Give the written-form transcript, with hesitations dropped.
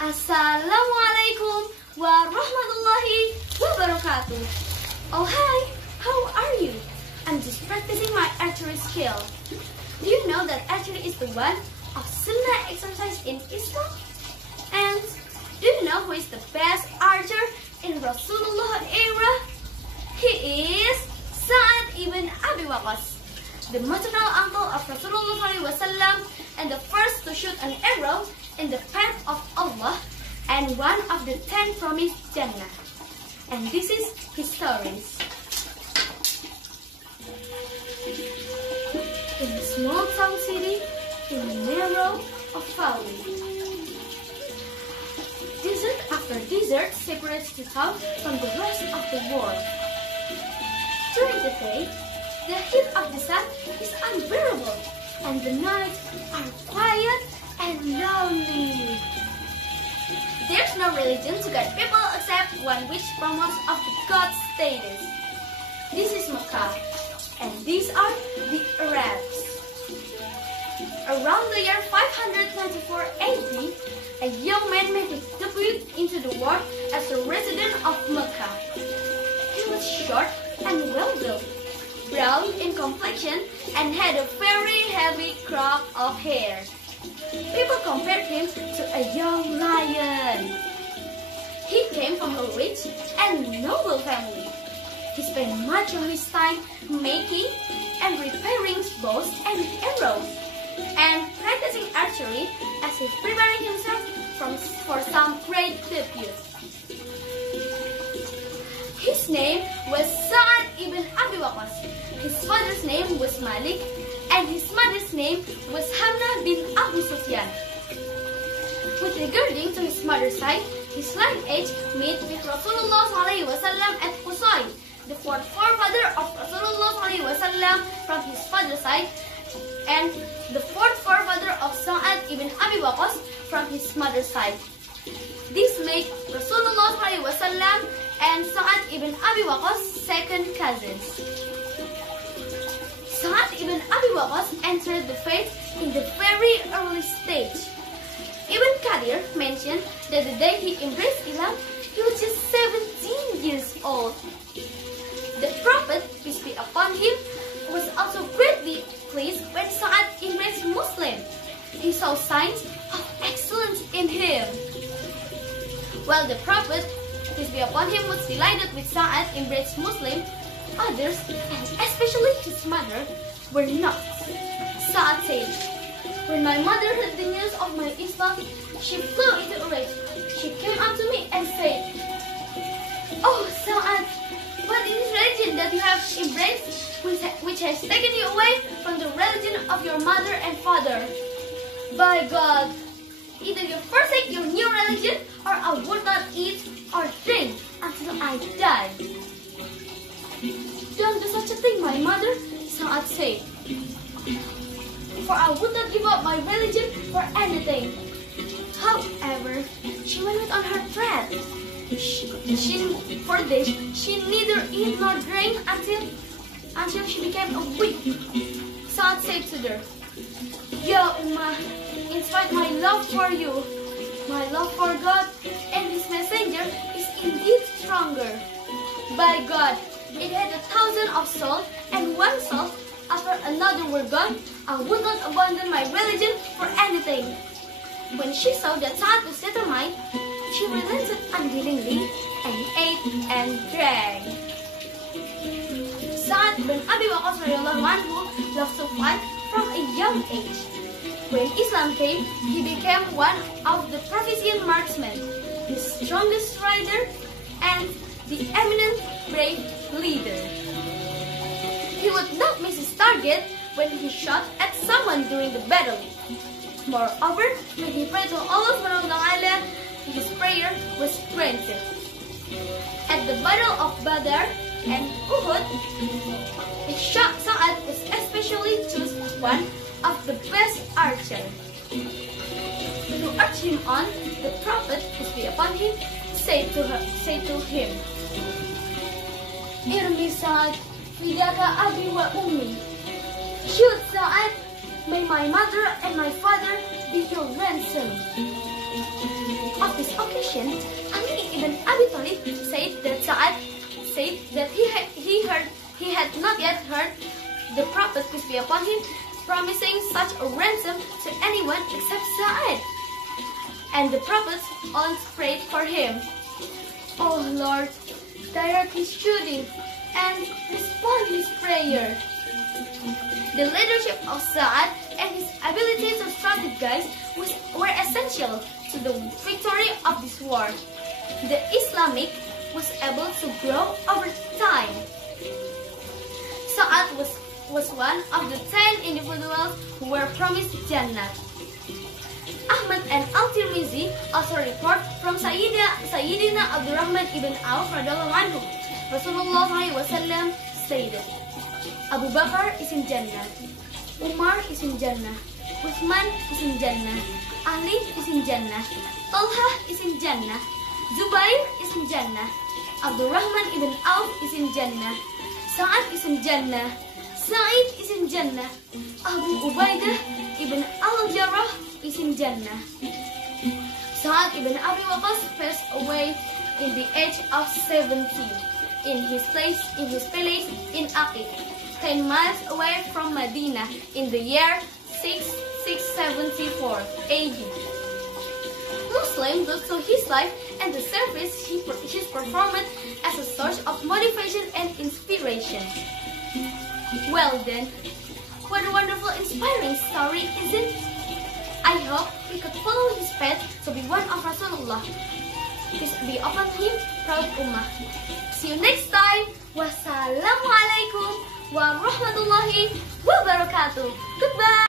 Assalamualaikum warahmatullahi wabarakatuh. Oh hi, how are you? I'm just practicing my archery skill. Do you know that archery is the one of sunnah exercise in Islam? And do you know who is the best archer in Rasulullah era? He is Sa'ad ibn Abi Waqqas, the maternal uncle of Rasulullah SAW and the first to shoot an arrow in the path of Allah and one of the 10 promised Jannah. And this is his stories. In a small town city in the narrow of valley, desert after desert separates the town from the rest of the world. During the day, the heat of the sun is unbearable, and the nights are quiet and lonely. There's no religion to guide people except one which promotes of the God status. This is Mecca, and these are the Arabs. Around the year 594 AD, a young man made his debut into the world as a resident of Mecca. He was short and well-built, brown in complexion, and had a very heavy crop of hair. People compared him to a young lion. He came from a rich and noble family. He spent much of his time making and repairing bows and arrows, and practicing archery as he preparing himself for some great debut. His name was Sa'ad ibn Abi Waqqas. His father's name was Malik, and his mother's name was Hamna bin Abu Sufyan. With regarding to his mother's side, his lineage met with Rasulullah SAW at Qusay, the fourth forefather of Rasulullah SAW from his father's side, and the fourth forefather of Sa'ad ibn Abi Waqqas from his mother's side. This made Rasulullah SAW and Sa'ad ibn Abi Waqqas second cousins. Sa'ad ibn Abi Waqqas entered the faith in the very early stage. Ibn Kathir mentioned that the day he embraced Islam, he was just 17 years old. The Prophet, peace be upon him, was also greatly pleased when Sa'ad embraced Muslim. He saw signs of excellence in him. While the Prophet, peace be upon him, was delighted with Sa'ad embraced Muslim, others, and especially his mother, were not. Sa'ad said, "When my mother heard the news of my Islam, she flew into a rage. She came up to me and said, 'Oh Sa'ad, what is this religion that you have embraced, which has taken you away from the religion of your mother and father? By God, either you forsake your new religion, or I would not eat or drink until I die.' 'Don't do such a thing, my mother,' Sa'ad said, 'for I would not give up my religion for anything.' However, she went on her threat. For this, she neither eat nor drank until she became a weak. Sa'ad said to her, 'Ya Ummah, in spite of my love for you, my love for God and His Messenger is indeed stronger. By God, it had 1,000 of salt and 1 salt after another were gone, I would not abandon my religion for anything.' When she saw that Sa'ad was determined, she relented unwillingly and ate and drank. Sa'ad bin Abi Waqqas loved to fight from a young age. When Islam came, he became one of the proficient marksmen, the strongest rider, and the eminent brave leader. He would not miss his target when he shot at someone during the battle. Moreover, when he prayed to Allah SWT, his prayer was granted. At the battle of Badr and Uhud, Sa'ad was especially chosen one of the best archers. To urge him on, the Prophet, peace be upon him, said to him, "Irmi Sa'ad, fidaka abi wa ummi." Shoot, Sa'ad, may my mother and my father be your ransom. After this occasion, Ali ibn Abi Thalib said that Sa'ad said that he had not yet heard the Prophet, peace be upon him, promising such a ransom to anyone except Sa'ad. And the Prophet only prayed for him. Oh Lord, direct his shooting and respond his prayer. The leadership of Sa'ad and his ability to strategize were essential to the victory of this war. The Islamic was able to grow over time. Sa'ad was one of the 10 individuals who were promised Jannah. Ahmad and Al-Tirmizi also report from Sayyidina Abdurrahman ibn Auf radhiyallahu anhu. Rasulullah SAW stated, Abu Bakr is in Jannah, Umar is in Jannah, Uthman is in Jannah, Ali is in Jannah, Talha is in Jannah, Zubair is in Jannah, Abdurrahman ibn Auf is in Jannah, Sa'ad is in Jannah, Sa'id is in Jannah, Abu Ubaidah ibn Al-Jarrah is in Jannah. Sa'ad ibn Abi Waqqas passed away in the age of 70 in his palace in Aqib, 10 miles away from Medina in the year 674 AD. Muslims look to his life and the service he performed as a source of motivation and inspiration. Well then, what a wonderful, inspiring story, isn't it? I hope we could follow his path to be one of Rasulullah. Peace be upon him, proud ummah. See you next time. Wassalamualaikum warahmatullahi wabarakatuh. Goodbye.